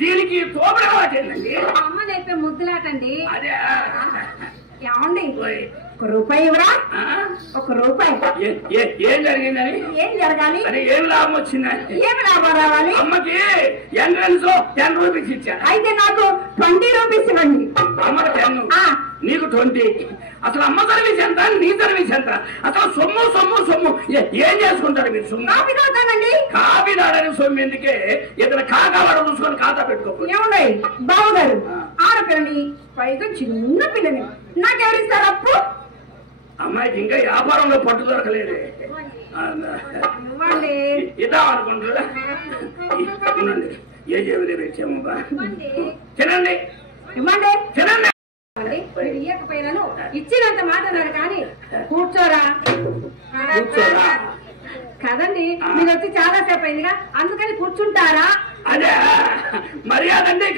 దీనికి తోపడవాటండి అమ్మ నేర్పే ముద్దులాటండి. అదే ఏమండి ఒక రూపాయి ఇవ్వరా? ఒక రూపాయి. ఏం జరిగిందని? ఏం జరగాలి? అరే ఏం లాభం వచ్చిందని? ఏమి లాభం రావాలి? అమ్మకి ఎంట్రన్స్ 10 రూపీస్ ఇచ్చాను. అయితే నాకు 20 రూపీస్ ఇవ్వండి. అమ్మకి 10 నీకు 20. అసలు అమ్మ సర్వీస్ ఎంత, నీ సర్వీస్ ఎంత? అసలు సొమ్ము సొమ్ము సొమ్ము ఏం చేసుకుంటారు మీరు? సొమ్ము కాఫీ తాగుతానండి. కాఫీ తాడని సొమ్ము ఎందుకే? ఇతను కాకావాడ చూసుకొని ఖాతా పెట్టుకో. ఏమండి బావగారు, ఆడపిల్లని పైగా చిన్న పిల్లని నాకెవరిస్తారు అప్పు? అమ్మాయికి ఇంకా వ్యాపారంలో పట్టు దొరకలేదు. ఇద్దాం అనుకుంటున్నా. ఏ చెవిదే పెట్టామబ్బా. తినండి ఇవ్వండి. తినండి. ఇయ్యకపోయినాను ఇచ్చినంత మాట అన్నాడు కానీ కూర్చోరా. కూర్చోరా కదండి, మీరు వచ్చి చాలా సేపు అయిందిగా, అందుకని కూర్చుంటారా? అదే మర్యాద అండి.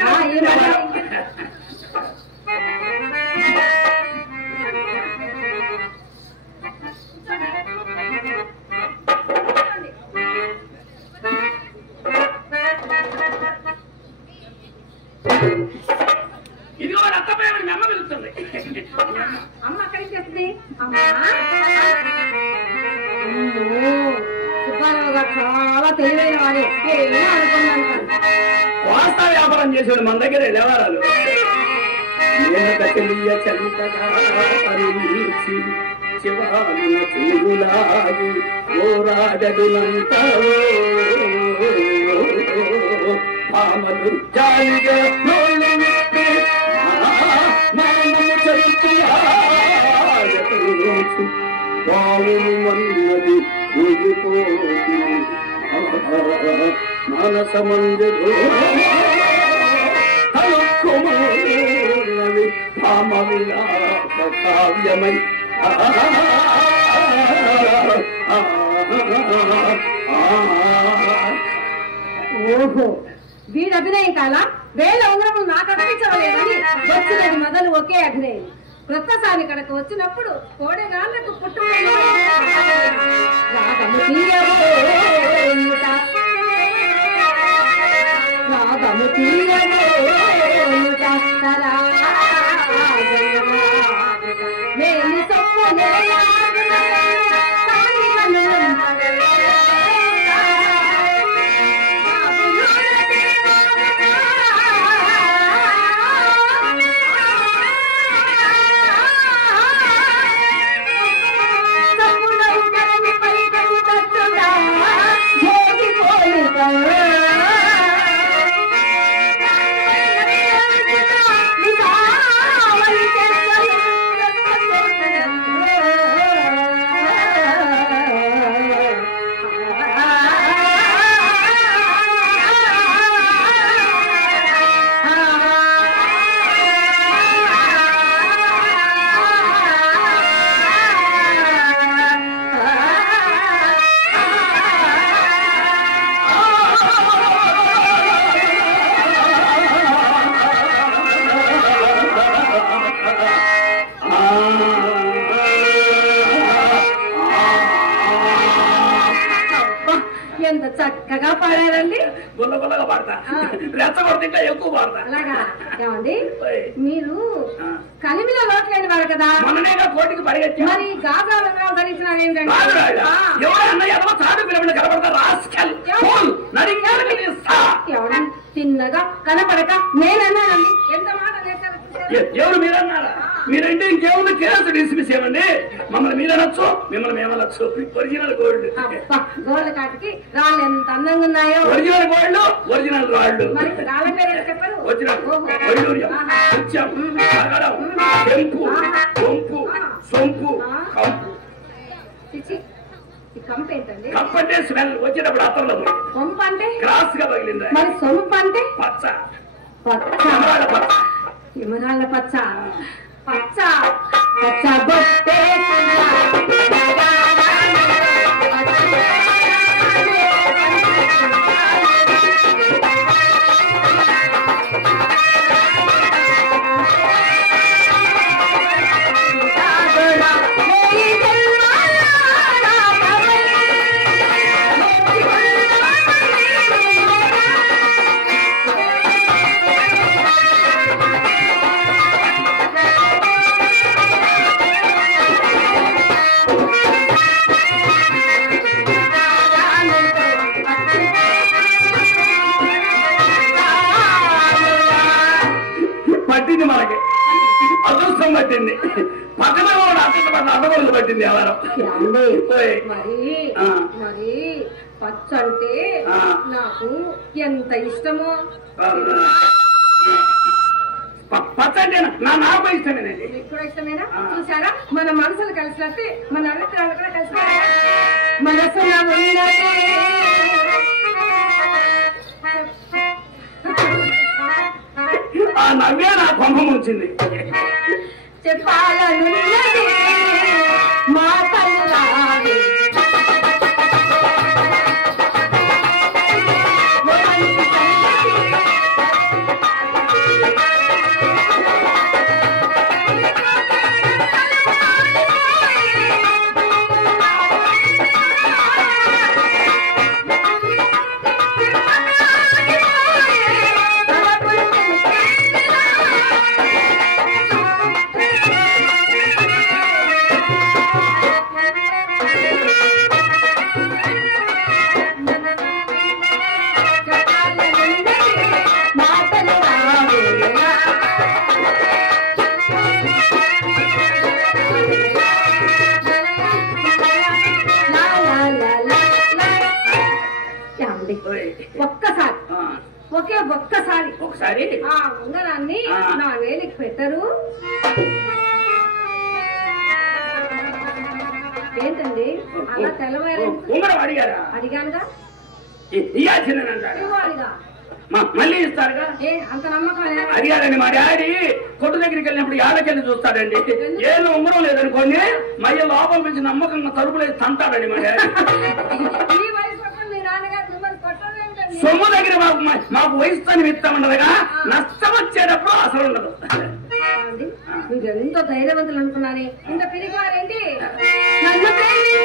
ఇదిగో రత్తపై మీ అమ్మ వెళ్తుంది. అమ్మ అక్కడికి చేస్తుంది. సుబ్బారావు గారు చాలా తెలివైన వాడే అనుకున్నాను. వాస్తవ వ్యాపారం చేసేవాడు మన దగ్గర వ్యవహారాలు. చూరులాగి ఓరాడదులంతా పామలు జాలిగా బావుమన్నది మానసమంజు హలుక్కుమన్నది భామవిలాస కావ్యమై. ఓహో, వీడి అభినయం కాలా? వేల ఉంగరములు నాకు అనిపించలేదని వచ్చినది మొదలు ఒకే అభినయం. కొత్తసారి ఇక్కడికి వచ్చినప్పుడు కోడెగాళ్లకు పుట్టుకున్న రాగము తీయబోనుట, రాగము తీయబోనుట నేను తప్పు ఎంత చక్కగా పాడారండి. గుల్లగుల్లగా పాడతా, రెచ్చగొడితే ఇంకా ఎక్కువ పాడతా. అలాగా ఏమండి, మీరు కలిమిలో లోట్లేని వారు కదా, మొన్ననేగా కోటికి పరిగెత్తి మరి గాజాలు ధరించినారు ఏంటంటే ఎవరన్నా చిన్నగా కనపడక నేనన్నానండి. ఎంత మాట ఎవరు మీరన్నారా? మీరంటే ఇంకేముంది కేసు డిస్మిస్ ఏమండి. మమ్మల్ని మీరనొచ్చు, మిమ్మల్ని మేమనొచ్చు. Original gold. గోల్డ్ కాటికి రాళ్ళు ఎంత అందంగా ఉన్నాయో. ఒరిజినల్ గోల్డ్, ఒరిజినల్ రాళ్ళు. రాళ్ళ పేరు చెప్పారు. ఒరిజినల్ వైడూర్యం, సత్యం, సగడం, చెంపు, సొంపు, సొంపు, కంపు. కంపు ఏంటండి? కంపు అంటే స్మెల్ వచ్చేటప్పుడు అత్తంలో. సొంపు అంటే క్రాస్ గా పగిలింది. మరి సొంపు అంటే పచ్చ. పచ్చ పచ్చ, హిమగాళ్ళ పచ్చ. పచ్చ పచ్చ బొట్టే పట్టింది. పక్కన అడ్డగోళ్ళు పట్టింది ఎవరో. మరి పచ్చ అంటే నాకు ఎంత ఇష్టమో. పచ్చ అంటే నాకు ఇష్టమేనండి. మీకు కూడా ఇష్టమేనా? చూసారా, మన మనసులు కలిసినట్టే మన అభిప్రాయాలు కూడా కలిసి మనసులో ఆ నవ్వే నా కొంప ముంచింది. చెప్పాలనున్నది మా తల్లి ఒక్కసారి ఆ ఉంగరాన్ని నా వేలికి పెట్టరు. ఏంటండి అలా తెల్లవారు? ఉంగరం అడిగారా? అడిగానుగా. ఇవ్వాలిగా, మళ్ళీ ఇస్తారుగా. అంత నమ్మకం అడిగారండి. మా డాడీ కొట్టు దగ్గరికి వెళ్ళినప్పుడు యాడకెళ్ళి చూస్తాడండి. ఏళ్ళు ఉంగరం లేదనుకోండి మళ్ళీ లోపల నుంచి నమ్మకంగా తలుపులేదు తంతాడండి మా డాడీ. సొమ్ము దగ్గర మాకు వయసుని ఇస్తామన్నదిగా, నష్టం వచ్చేటప్పుడు అసలు ఉండదు. మీరు ఎంతో ధైర్యవంతులు అనుకున్నాను. ఇంత పిరిగివారేంటి? అన్ని కలిసి